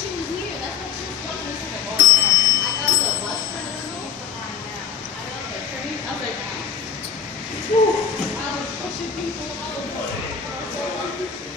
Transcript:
she was here. That's what she was talking to me all the time. I got on the bus for the school. I got on the train. I was like, whew. I was pushing people. I was